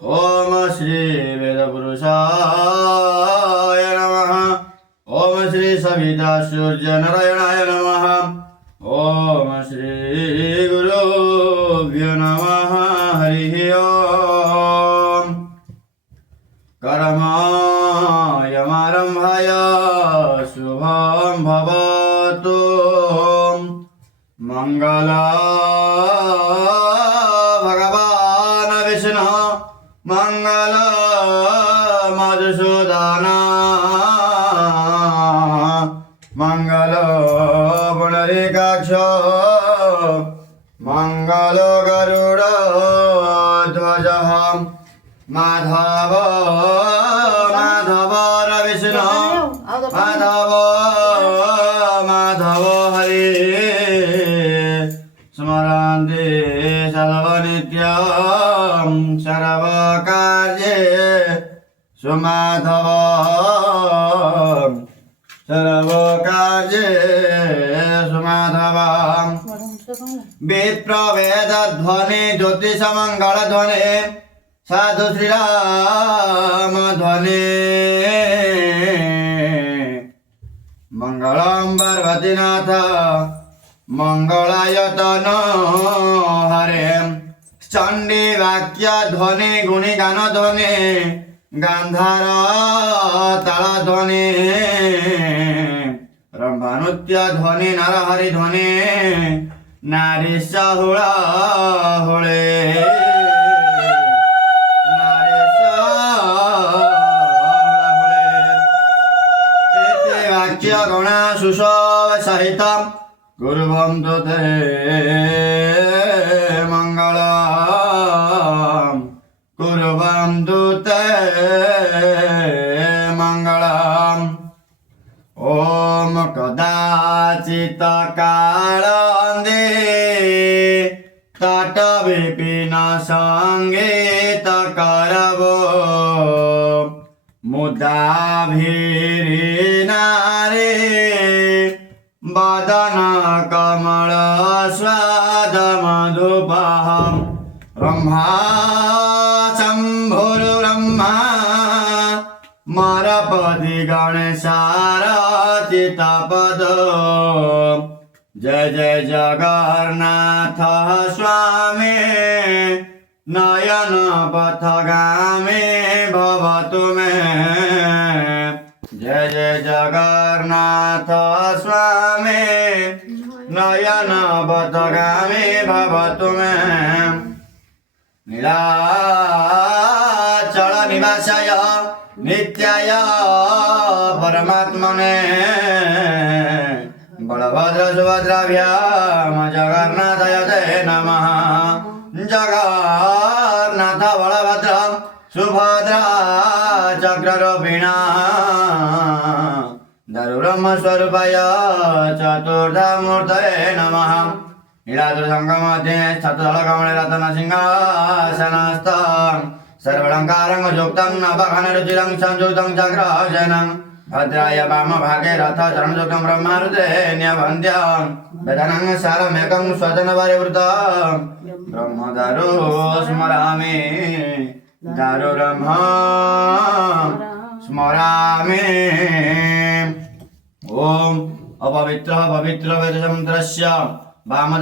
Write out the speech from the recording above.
ओम श्री वेदपुरुषाय नमः। ओम श्री सविता सूर्य नारायणाय नमः। ओम श्री गुरुभ्यो नमः। हरि ओम। कर्मयमारम्भाय शुभं भवतु। मंगल भगवान विष्णु मंगल मधुसूदन मंगल पुंडरीकाक्ष मंगल गरुड़ ध्वज माधव माधव विष्णु माधव माधव हरि स्मरन्ति सर्वनित्यं सर्वकार्ये सुमाधव सर्वकार्ये सुमाधव। वेदप्रवेदध्वनि ज्योतिषमङ्गलध्वनि साधु श्रीराम ध्वनि मंगलम पार्वतीनाथ मंगलायतन हरे। चंडी वाक्य ध्वनि गुणिगान ध्वनि गांधार ताल ध्वनि रंभानुत्य ध्वनि नरहरि ध्वनि नारी हुड़ा हुळे गणा सुशोभ सहित गुरुबंधु ते मंगल गुरुबंधु ते मंगल। ओम कदाचित कालंदे तट विपिन संगीत करबो मुदा नारे बदन कमल स्वाद मधुपहं ब्रह्मा शंभुर् ब्रह्मा मरपति गणेशारचितपद। जय जय जगन्नाथ स्वामी नयन पथगामी भवतु मे। जय जय जगन्नाथ स्वामी नयन पथगामी भवतु मे। नीलाचल निवासाय नित्याय परमात्मने बलभद्र सुभद्राभ्यां जगन्नाथाय ते नमः। जगन्नाथ बलभद्र सुभद्रा चक्ररूपिणा दारुब्रह्मस्वरूपाय चतुर्थमूर्तये नमः। नीलाद्रिसङ्गमध्ये छत्रदलकमले रत्नसिंहासनस्थं सर्वालङ्कारयुक्तं नवघनरुचिरं संयुक्तं चक्रशयनं भद्राय वामभागे रथचरणयुक्तं ब्रह्मरुद्रेण्यवन्द्यं वेदानं सारमेकं स्वजनपरिवृतं ब्रह्मदारु स्मरामि दारु ब्रह्म स्मरामि। ओम अपवित्र पवित्र वेदसमुद्रस्य वाम